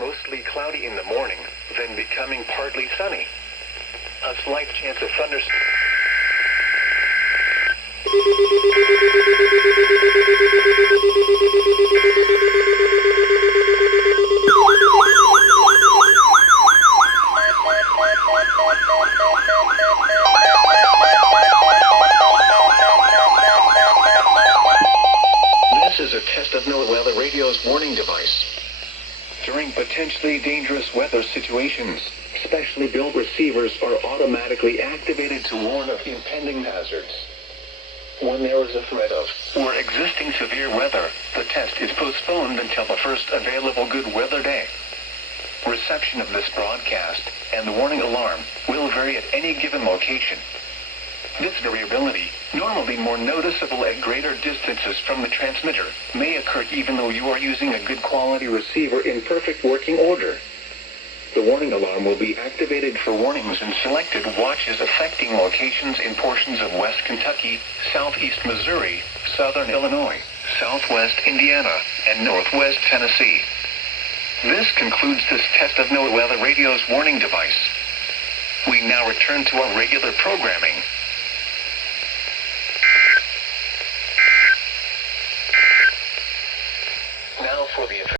mostly cloudy in the morning, then becoming partly sunny. A slight chance of thunderstorms. This is a test of NOAA Weather Radio's warning device. During potentially dangerous weather situations, specially built receivers are automatically activated to warn of impending hazards. When there is a threat of or existing severe weather, the test is postponed until the first available good weather day. Reception of this broadcast and the warning alarm will vary at any given location. This variability, normally more noticeable at greater distances from the transmitter, may occur even though you are using a good quality receiver in perfect working order. The warning alarm will be activated for warnings in selected watches affecting locations in portions of West Kentucky, Southeast Missouri, Southern Illinois, Southwest Indiana, and Northwest Tennessee. This concludes this test of NOAA Weather Radio's warning device. We now return to our regular programming.